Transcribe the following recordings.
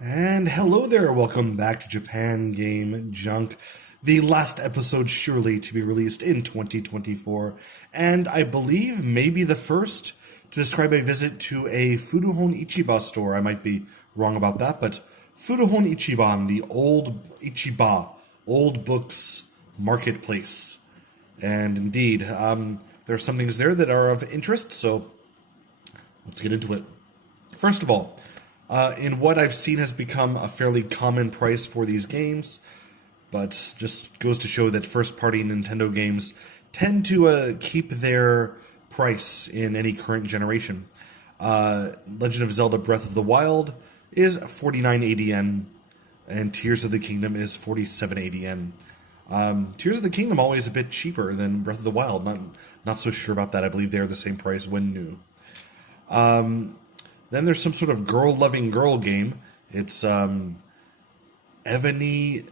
And hello there, welcome back to Japan Game Junk, the last episode surely to be released in 2024, and I believe maybe the first to describe a visit to a Furuhon Ichiba store. I might be wrong about that, but Furuhon Ichiban, the old Ichiba, old books marketplace. And indeed, there are some things there that are of interest, so let's get into it. First of all, in what I've seen has become a fairly common price for these games, but just goes to show that first-party Nintendo games tend to keep their price in any current generation. Legend of Zelda Breath of the Wild is 4980 yen, and Tears of the Kingdom is 4780 yen. Tears of the Kingdom always a bit cheaper than Breath of the Wild. Not so sure about that. I believe they are the same price when new. Then there's some sort of girl-loving girl game. It's Ebony.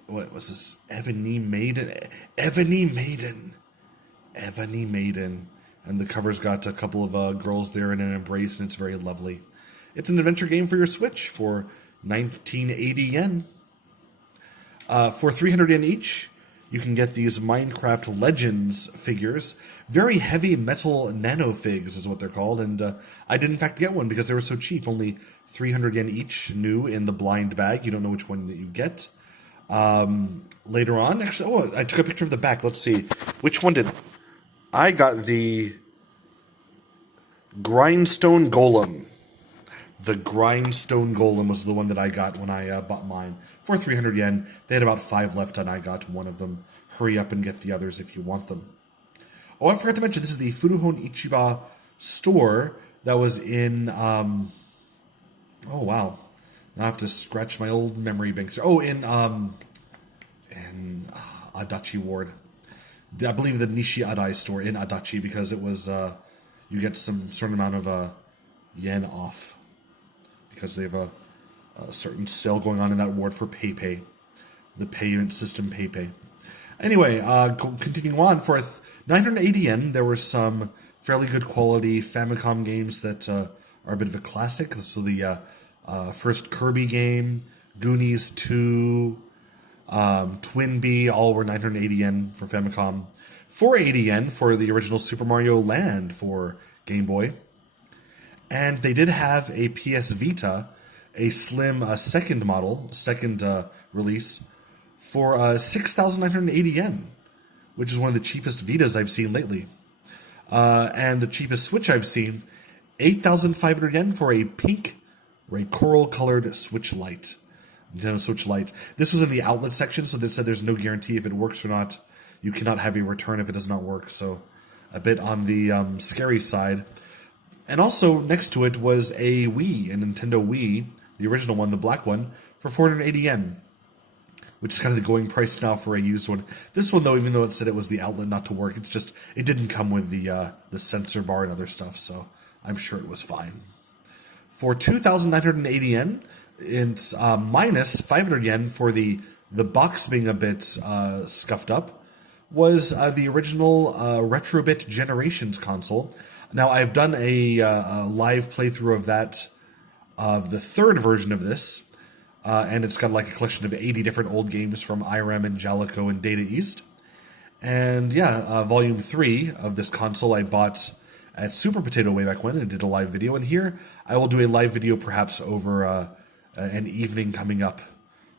What was this? Ebony Maiden. Ebony Maiden. Ebony Maiden. And the cover's got a couple of girls there in an embrace, and it's very lovely. It's an adventure game for your Switch for 1980 yen. For 300 yen each, you can get these Minecraft Legends figures. Very heavy metal nanofigs is what they're called, and I did in fact get one because they were so cheap. Only 300 yen each, new in the blind bag. You don't know which one that you get. Later on, actually, I took a picture of the back. Let's see. Which one did... I got the Grindstone Golem. The Grindstone Golem was the one that I got when I bought mine for 300 yen. They had about 5 left, and I got one of them. Hurry up and get the others if you want them. Oh, I forgot to mention, this is the Furuhon Ichiba store that was in... oh, wow. Now I have to scratch my old memory banks. Oh, in Adachi Ward. I believe the Nishi Adai store in Adachi, because it was... you get some certain amount of yen off, because they have a certain sale going on in that ward for PayPay, the payment system PayPay. Anyway, continuing on, for 980 yen, there were some fairly good quality Famicom games that are a bit of a classic. So the first Kirby game, Goonies 2, Twin Bee, all were 980 yen for Famicom. 480 yen for the original Super Mario Land for Game Boy. And they did have a PS Vita, a slim second model, second release, for 6,980 yen, which is one of the cheapest Vitas I've seen lately. And the cheapest Switch I've seen, 8,500 yen for a pink or a coral-colored Switch Lite. Nintendo Switch Lite. This was in the outlet section, so they said there's no guarantee if it works or not. You cannot have a return if it does not work, so a bit on the scary side. And also, next to it was a Wii, a Nintendo Wii, the original one, the black one, for 480 yen, which is kind of the going price now for a used one. This one, though, even though it said it was the outlet not to work, it's just, it didn't come with the sensor bar and other stuff, so I'm sure it was fine. For 2,980 yen, it's minus 500 yen for the box being a bit scuffed up, was the original Retrobit Generations console. Now, I've done a live playthrough of that, of the third version of this, and it's got like a collection of 80 different old games from IREM and Jalico and Data East. And yeah, Volume 3 of this console I bought at Super Potato way back when and did a live video. And here, I will do a live video perhaps over an evening coming up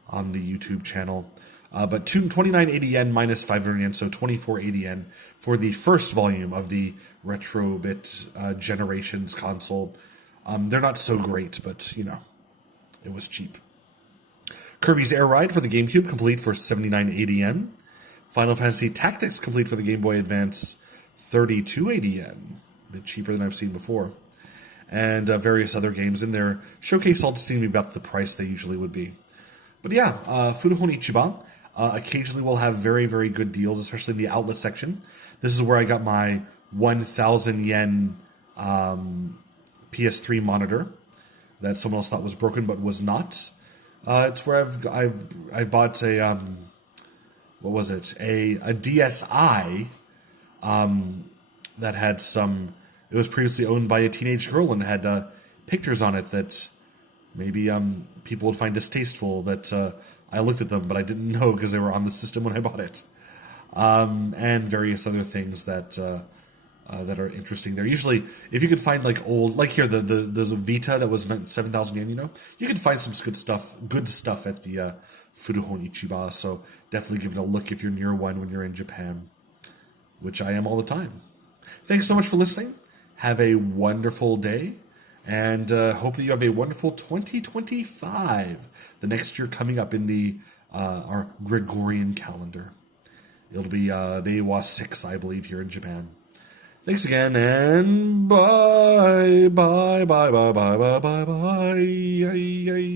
on the YouTube channel. But 2980 yen minus 500 yen, so 2480 yen for the first volume of the Retrobit Generations console. They're not so great, but, you know, it was cheap. Kirby's Air Ride for the GameCube, complete for 7980 yen. Final Fantasy Tactics, complete for the Game Boy Advance, 3280 yen. A bit cheaper than I've seen before. And various other games in there. Showcase all to seem to be about the price they usually would be. But yeah, Furuhon Ichiba occasionally will have very, very good deals, especially in the outlet section. This is where I got my 1,000 yen PS3 monitor that someone else thought was broken but was not. It's where I bought a what was it? A DSi that had some. It was previously owned by a teenage girl and had pictures on it that Maybe people would find distasteful that I looked at them, but I didn't know because they were on the system when I bought it. And various other things that are interesting there. Usually, if you could find like old, like here, there's a Vita that was 7,000 yen. You could find some good stuff at the Furuhon Ichiba. So definitely give it a look if you're near one when you're in Japan, which I am all the time. Thanks so much for listening. Have a wonderful day, and hope that you have a wonderful 2025, the next year coming up in the our Gregorian calendar. It'll be Reiwa 6, I believe, here in Japan. Thanks again, and bye, bye, bye, bye, bye, bye, bye, bye.